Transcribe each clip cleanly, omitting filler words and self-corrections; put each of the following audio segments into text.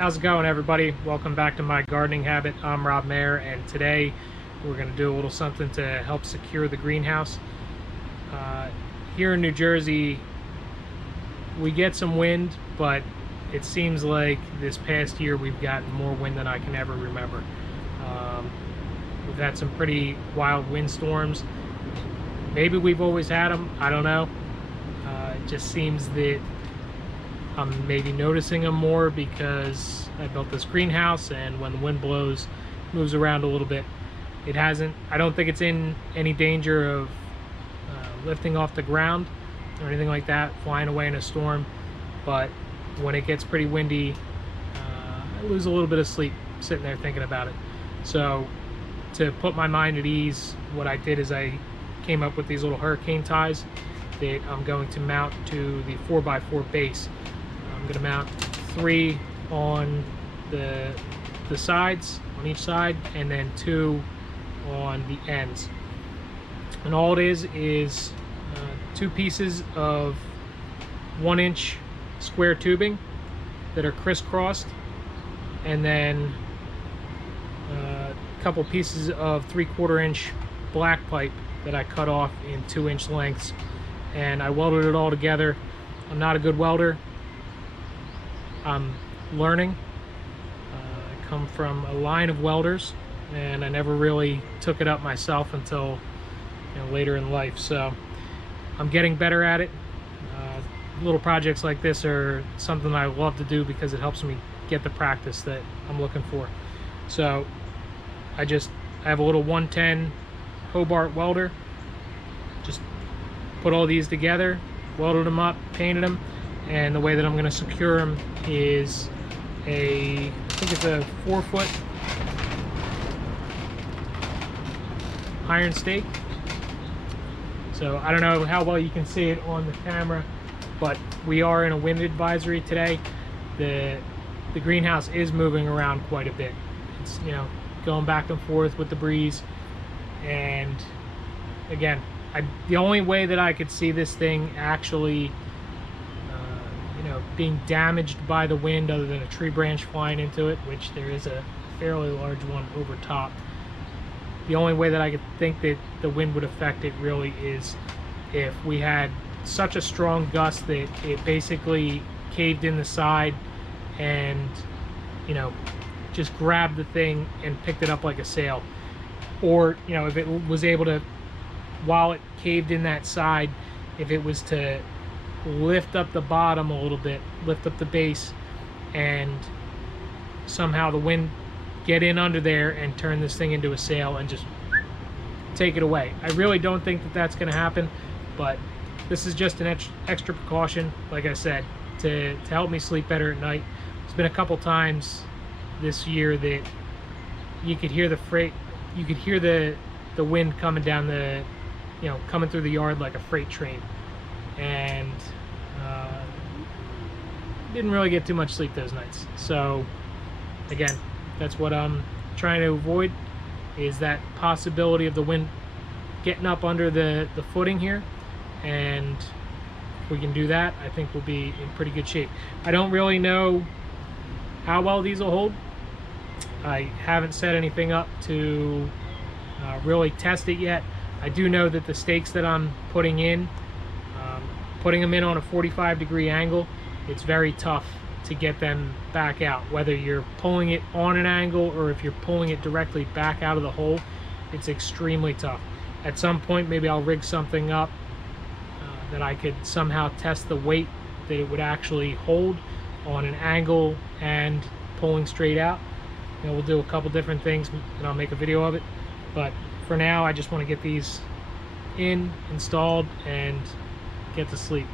How's it going, everybody? Welcome back to My Gardening Habit. I'm Rob Mayer, and today we're going to do a little something to help secure the greenhouse. Here in New Jersey, we get some wind, but it seems like this past year we've gotten more wind than I can ever remember. We've had some pretty wild windstorms. Maybe we've always had them, I don't know. It just seems that I'm maybe noticing them more because I built this greenhouse, and when the wind blows, it moves around a little bit. I don't think it's in any danger of lifting off the ground or anything like that, flying away in a storm, but when it gets pretty windy, I lose a little bit of sleep sitting there thinking about it. So to put my mind at ease, what I did is I came up with these little hurricane ties that I'm going to mount to the 4x4 base. I'm going to mount 3 on the sides, on each side, and then 2 on the ends. And all it is 2 pieces of 1-inch square tubing that are crisscrossed, and then a couple pieces of 3/4 inch black pipe that I cut off in 2-inch lengths, and I welded it all together. I'm not a good welder. I'm learning. I come from a line of welders, and I never really took it up myself until later in life. So I'm getting better at it. Little projects like this are something I love to do because it helps me get the practice that I'm looking for. So I have a little 110 Hobart welder. Just put all these together, welded them up, painted them, and the way that I'm going to secure them is I think it's a 4-foot iron stake. So I don't know how well you can see it on the camera, but we are in a wind advisory today. The greenhouse is moving around quite a bit. It's going back and forth with the breeze, and again, the only way that I could see this thing actually being damaged by the wind, other than a tree branch flying into it, which there is a fairly large one over top, the only way that I could think that the wind would affect it really is if we had such a strong gust that it basically caved in the side and just grabbed the thing and picked it up like a sail. Or if it was able to, while it caved in that side, if it was to lift up the bottom a little bit, lift up the base, and somehow the wind get in under there and turn this thing into a sail and just take it away. I really don't think that that's going to happen, but this is just an extra precaution, like I said, to help me sleep better at night. There's been a couple times this year that you could hear the wind coming down the coming through the yard like a freight train, and didn't really get too much sleep those nights. So again, that's what I'm trying to avoid, is that possibility of the wind getting up under the footing here. And if we can do that, I think we'll be in pretty good shape. I don't really know how well these will hold. I haven't set anything up to really test it yet. I do know that the stakes that I'm putting them in on a 45-degree angle, it's very tough to get them back out. Whether you're pulling it on an angle or if you're pulling it directly back out of the hole, it's extremely tough. At some point, maybe I'll rig something up that I could somehow test the weight that it would actually hold on an angle and pulling straight out. We'll do a couple different things, and I'll make a video of it. But for now, I just want to get these installed and get to sleep.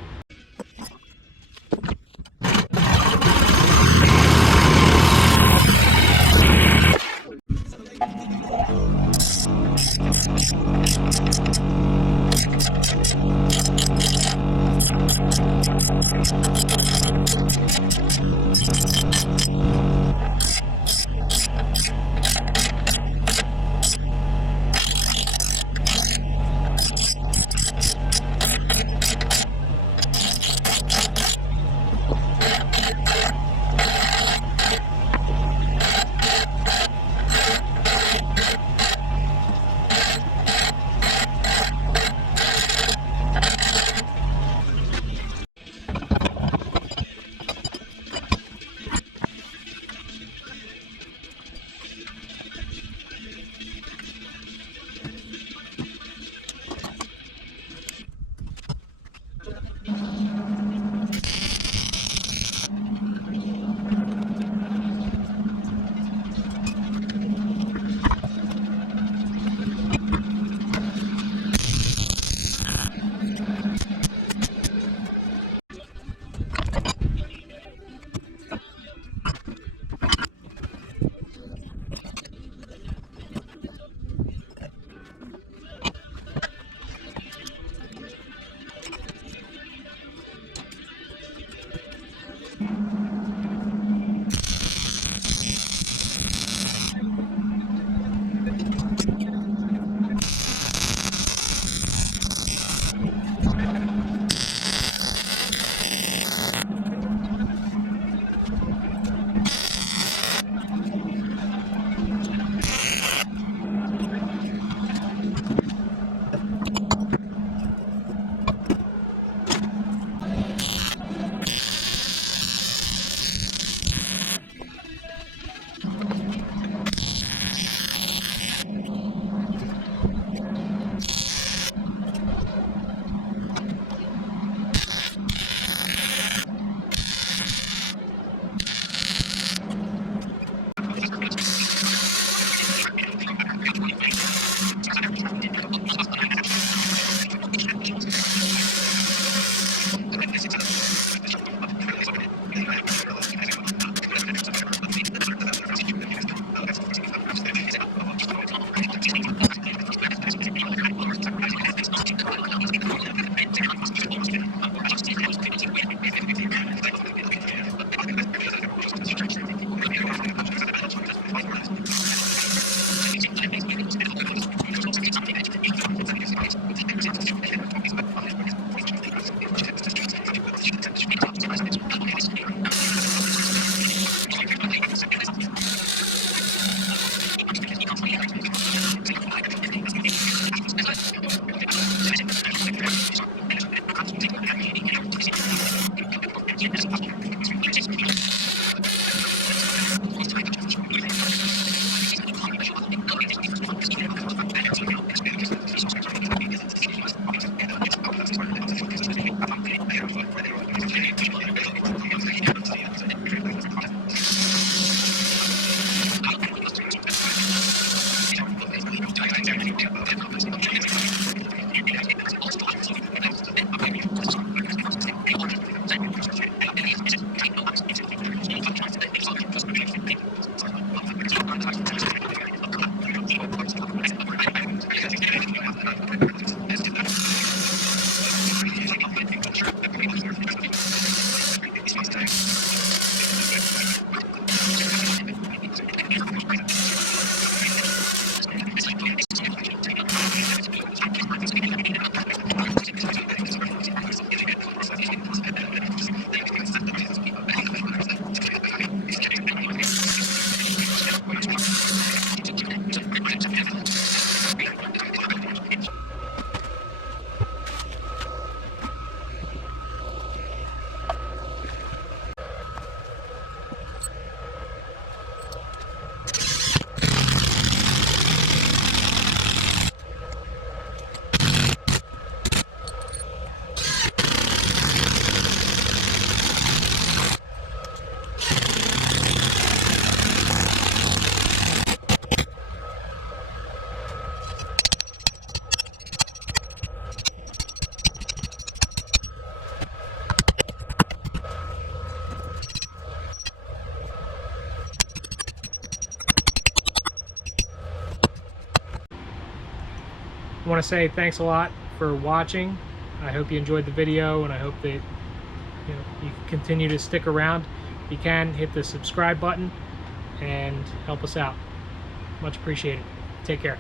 I want to say thanks a lot for watching. I hope you enjoyed the video, and I hope that you continue to stick around. If you can, hit the subscribe button and help us out. Much appreciated. Take care.